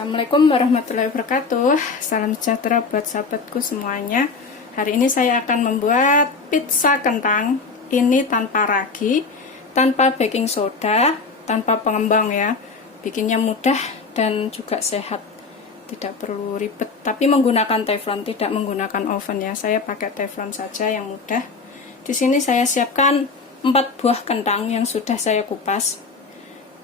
Assalamualaikum warahmatullahi wabarakatuh. Salam sejahtera buat sahabatku semuanya. Hari ini saya akan membuat pizza kentang. Ini tanpa ragi, tanpa baking soda, tanpa pengembang ya. Bikinnya mudah dan juga sehat. Tidak perlu ribet, tapi menggunakan teflon, tidak menggunakan oven ya. Saya pakai teflon saja yang mudah. Di sini saya siapkan 4 buah kentang yang sudah saya kupas.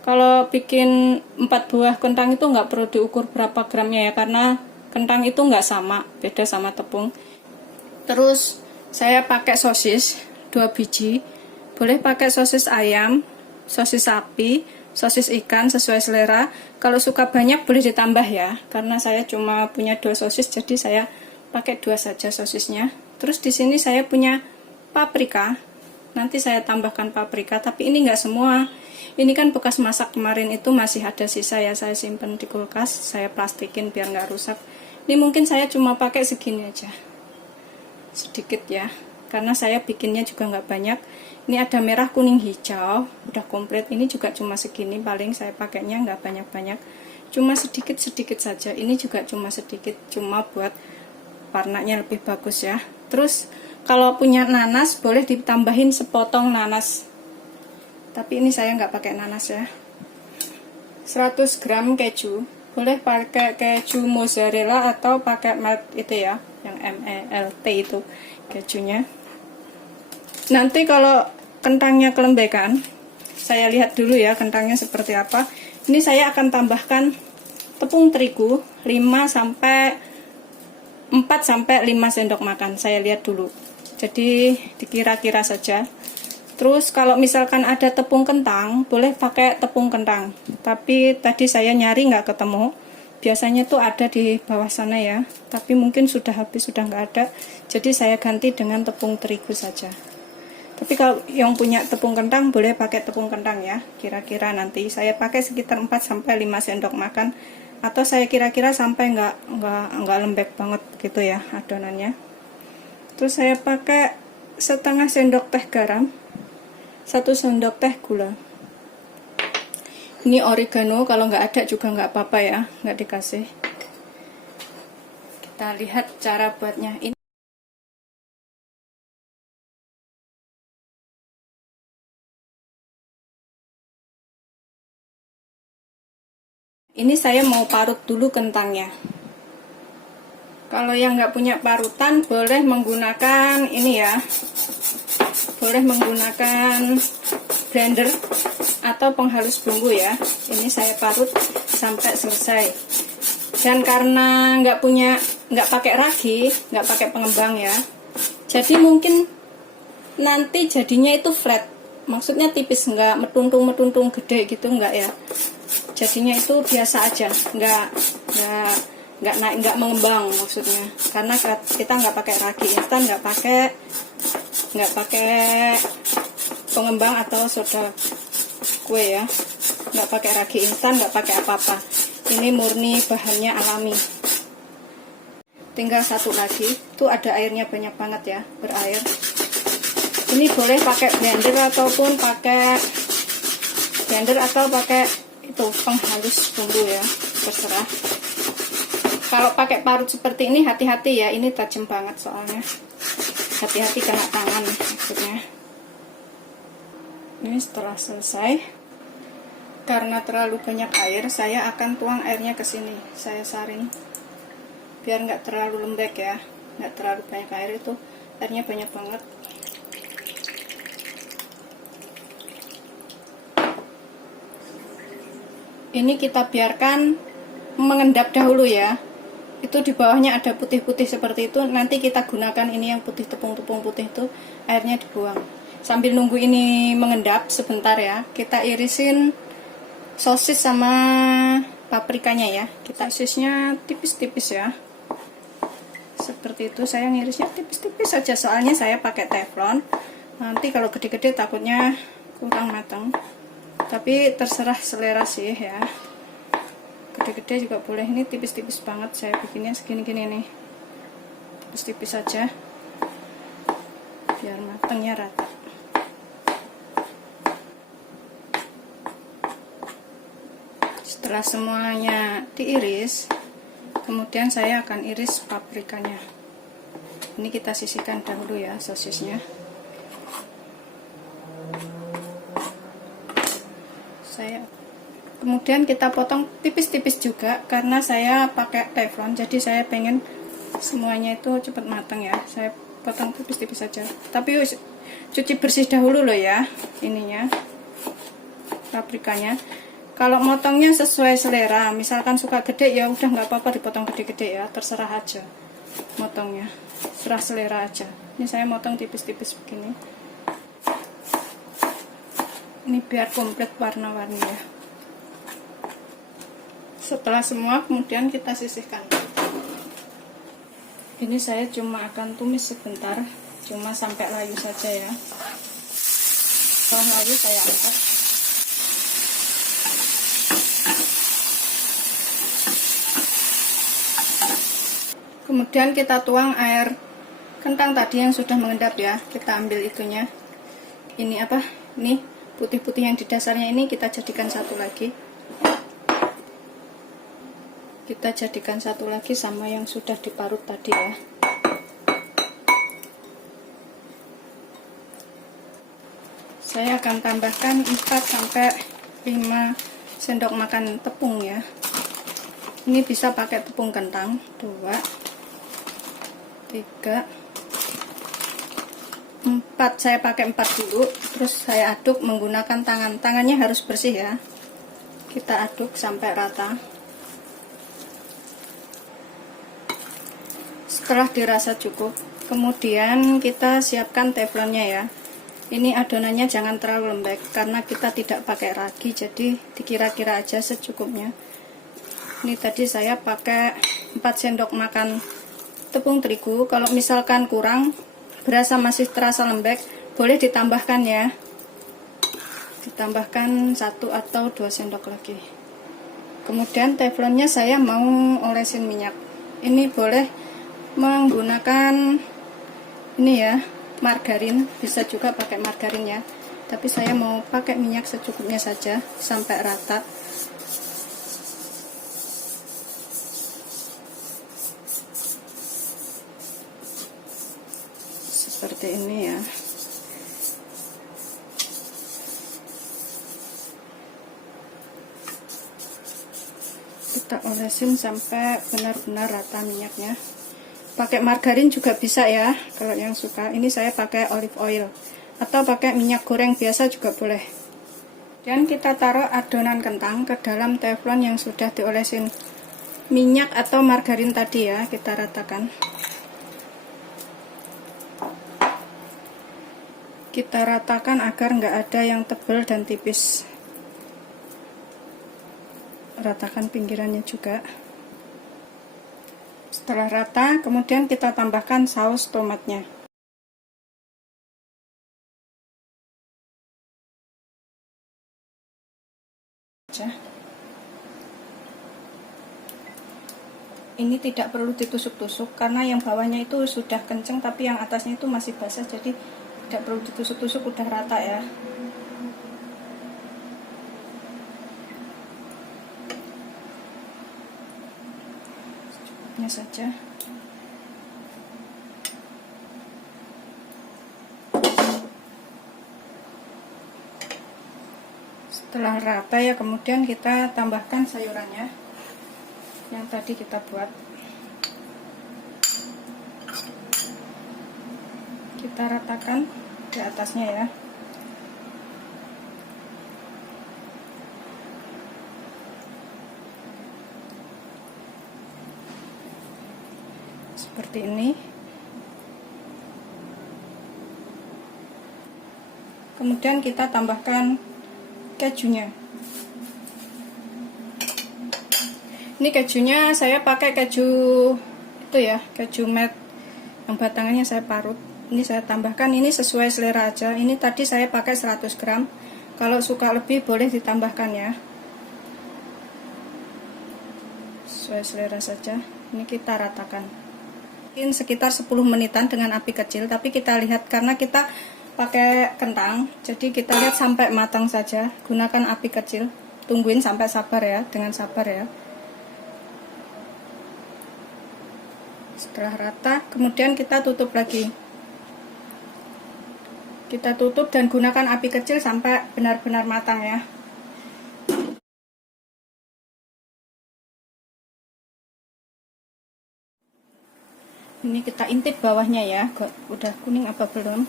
Kalau bikin 4 buah kentang itu nggak perlu diukur berapa gramnya ya, karena kentang itu nggak sama, beda sama tepung. Terus saya pakai sosis 2 biji, boleh pakai sosis ayam, sosis sapi, sosis ikan sesuai selera. Kalau suka banyak boleh ditambah ya, karena saya cuma punya 2 sosis, jadi saya pakai 2 saja sosisnya. Terus di sini saya punya paprika, nanti saya tambahkan paprika, tapi ini nggak semua. Ini kan bekas masak kemarin, itu masih ada sisa ya, saya simpan di kulkas, saya plastikin biar nggak rusak. Ini mungkin saya cuma pakai segini aja, sedikit ya, karena saya bikinnya juga nggak banyak. Ini ada merah, kuning, hijau, udah komplit. Ini juga cuma segini, paling saya pakainya nggak banyak-banyak, cuma sedikit-sedikit saja. Ini juga cuma sedikit, cuma buat warnanya lebih bagus ya. Terus kalau punya nanas boleh ditambahin sepotong nanas, tapi ini saya nggak pakai nanas ya. 100 gram keju, boleh pakai keju mozzarella atau pakai melt itu ya, yang MELT itu kejunya. Nanti kalau kentangnya kelembekan, saya lihat dulu ya kentangnya seperti apa. Ini saya akan tambahkan tepung terigu 4 sampai 5 sendok makan. Saya lihat dulu, jadi dikira-kira saja. Terus kalau misalkan ada tepung kentang, boleh pakai tepung kentang. Tapi tadi saya nyari nggak ketemu. Biasanya tuh ada di bawah sana ya. Tapi mungkin sudah habis, sudah nggak ada. Jadi saya ganti dengan tepung terigu saja. Tapi kalau yang punya tepung kentang, boleh pakai tepung kentang ya. Kira-kira nanti saya pakai sekitar 4 sampai 5 sendok makan. Atau saya kira-kira sampai nggak lembek banget gitu ya adonannya. Terus saya pakai setengah sendok teh garam, 1 sendok teh gula. Ini oregano, kalau nggak ada juga nggak apa-apa ya, nggak dikasih. Kita lihat cara buatnya. Ini saya mau parut dulu kentangnya. Kalau yang nggak punya parutan boleh menggunakan ini ya, boleh menggunakan blender atau penghalus bumbu ya. Ini saya parut sampai selesai. Dan karena nggak pakai ragi, nggak pakai pengembang ya, jadi mungkin nanti jadinya itu flat, maksudnya tipis, nggak metuntung gede gitu, nggak ya. Jadinya itu biasa aja, nggak naik, nggak mengembang maksudnya, karena kita nggak pakai ragi instan, nggak pakai pengembang atau soda kue ya, nggak pakai ragi instan, nggak pakai apa-apa. Ini murni bahannya alami. Tinggal satu lagi, tuh ada airnya banyak banget ya, berair. Ini boleh pakai blender atau pakai itu penghalus bumbu ya, terserah. Kalau pakai parut seperti ini hati-hati ya, ini tajam banget soalnya. Hati-hati kena tangan maksudnya. Ini setelah selesai, karena terlalu banyak air, saya akan tuang airnya ke sini. Saya saring biar nggak terlalu lembek ya, nggak terlalu banyak air, itu airnya banyak banget. Ini kita biarkan mengendap dahulu ya. Itu di bawahnya ada putih-putih seperti itu, nanti kita gunakan ini yang putih, tepung-tepung putih itu, airnya dibuang. Sambil nunggu ini mengendap sebentar ya, kita irisin sosis sama paprikanya ya. Kita sosisnya tipis-tipis ya, seperti itu. Saya ngirisnya tipis-tipis saja, soalnya saya pakai teflon. Nanti kalau gede-gede takutnya kurang matang, tapi terserah selera sih ya. Gede-gede juga boleh. Ini tipis-tipis banget, saya bikinnya segini-gini nih, tipis-tipis saja biar matangnya rata. Setelah semuanya diiris, kemudian saya akan iris paprikanya. Ini kita sisihkan dahulu ya sosisnya. Kemudian kita potong tipis-tipis juga karena saya pakai teflon, jadi saya pengen semuanya itu cepat matang ya. Saya potong tipis-tipis saja. Tapi cuci bersih dahulu loh ya ininya, paprikanya. Kalau motongnya sesuai selera, misalkan suka gede ya udah nggak apa-apa dipotong gede-gede ya, terserah aja motongnya, serah selera aja. Ini saya motong tipis-tipis begini. Ini biar komplit warna-warni ya. Setelah semua kemudian kita sisihkan. Ini saya cuma akan tumis sebentar, cuma sampai layu saja ya. Setelah layu saya angkat. Kemudian kita tuang air kentang tadi yang sudah mengendap ya. Kita ambil itunya. Ini apa? Ini putih-putih yang di dasarnya ini kita jadikan satu lagi. Kita jadikan satu lagi sama yang sudah diparut tadi ya. Saya akan tambahkan 4-5 sendok makan tepung ya. Ini bisa pakai tepung kentang. 2, 3, 4. Saya pakai 4 dulu. Terus saya aduk menggunakan tangan. Tangannya harus bersih ya. Kita aduk sampai rata. Setelah dirasa cukup, kemudian kita siapkan teflonnya ya. Ini adonannya jangan terlalu lembek karena kita tidak pakai ragi, jadi dikira-kira aja secukupnya. Ini tadi saya pakai 4 sendok makan tepung terigu. Kalau misalkan kurang, berasa masih terasa lembek, boleh ditambahkan ya. Ditambahkan 1 atau 2 sendok lagi. Kemudian teflonnya saya mau olesin minyak. Ini boleh menggunakan ini ya, margarin, bisa juga pakai margarin ya, tapi saya mau pakai minyak secukupnya saja sampai rata. Seperti ini ya. Kita olesin sampai benar-benar rata minyaknya. Pakai margarin juga bisa ya kalau yang suka. Ini saya pakai olive oil atau pakai minyak goreng biasa juga boleh. Dan kita taruh adonan kentang ke dalam teflon yang sudah diolesin minyak atau margarin tadi ya. Kita ratakan. Kita ratakan agar nggak ada yang tebal dan tipis. Ratakan pinggirannya juga. Setelah rata, kemudian kita tambahkan saus tomatnya. Ini tidak perlu ditusuk-tusuk karena yang bawahnya itu sudah kenceng, tapi yang atasnya itu masih basah, jadi tidak perlu ditusuk-tusuk, udah rata ya. Saja. Setelah rata ya, kemudian kita tambahkan sayurannya yang tadi kita buat. Kita ratakan di atasnya ya. Seperti ini. Kemudian kita tambahkan kejunya. Ini kejunya saya pakai keju itu ya, keju mat yang batangannya saya parut. Ini saya tambahkan, ini sesuai selera aja. Ini tadi saya pakai 100 gram. Kalau suka lebih boleh ditambahkan ya. Sesuai selera saja. Ini kita ratakan. Mungkin sekitar 10 menitan dengan api kecil, tapi kita lihat karena kita pakai kentang, jadi kita lihat sampai matang saja, gunakan api kecil tungguin sampai sabar ya, dengan sabar ya. Setelah rata, kemudian kita tutup lagi. Kita tutup dan gunakan api kecil sampai benar-benar matang ya. Ini kita intip bawahnya ya, udah kuning apa belum?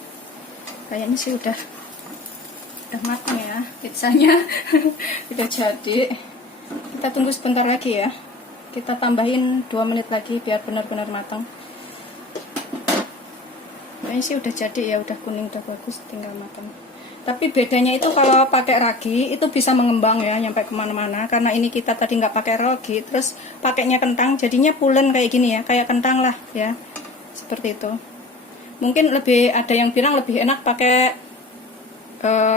Kayaknya sih udah matang ya pizzanya. Udah jadi. Kita tunggu sebentar lagi ya. Kita tambahin 2 menit lagi biar benar-benar matang. Ini sih udah jadi ya, udah kuning, udah bagus, tinggal matang. Tapi bedanya itu kalau pakai ragi itu bisa mengembang ya, nyampe kemana-mana. Karena ini kita tadi nggak pakai ragi, terus pakainya kentang, jadinya pulen kayak gini ya, kayak kentang lah ya, seperti itu. Mungkin ada yang bilang lebih enak pakai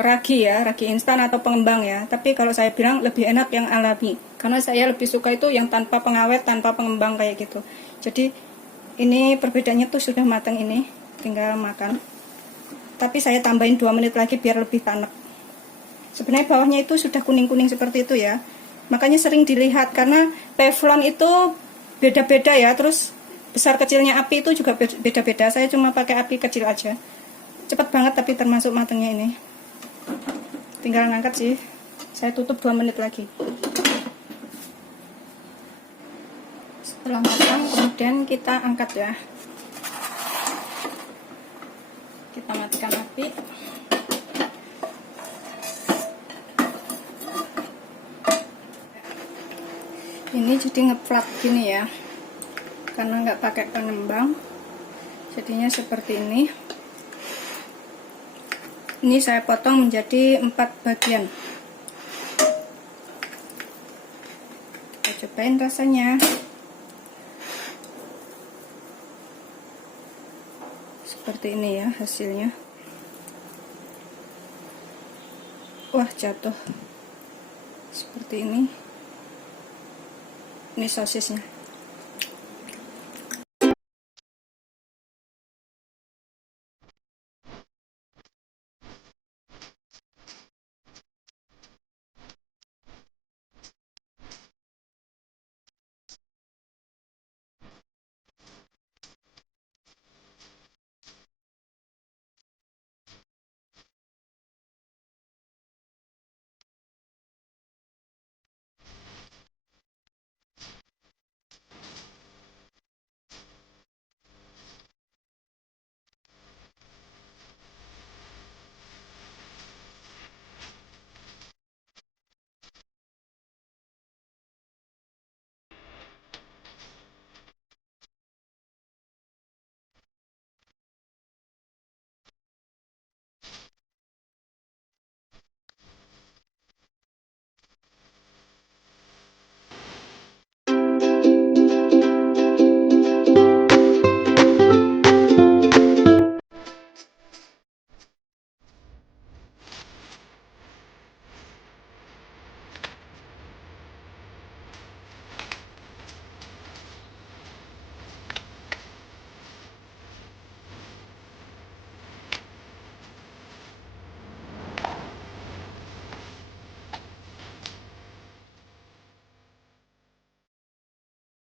ragi ya, ragi instan atau pengembang ya. Tapi kalau saya bilang lebih enak yang alami, karena saya lebih suka itu yang tanpa pengawet, tanpa pengembang kayak gitu. Jadi ini perbedaannya tuh sudah matang ini, tinggal makan. Tapi saya tambahin 2 menit lagi biar lebih tanek. Sebenarnya bawahnya itu sudah kuning-kuning seperti itu ya. Makanya sering dilihat, karena teflon itu beda-beda ya. Terus besar kecilnya api itu juga beda-beda. Saya cuma pakai api kecil aja. Cepat banget tapi termasuk matangnya ini. Tinggal ngangkat sih. Saya tutup 2 menit lagi. Setelah matang kemudian kita angkat ya. Kita matikan api. Ini jadi ngeflat gini ya, karena nggak pakai pengembang, jadinya seperti ini. Ini saya potong menjadi 4 bagian. Kita cobain rasanya. Seperti ini ya hasilnya. Wah, jatuh. Seperti ini. Ini sosisnya.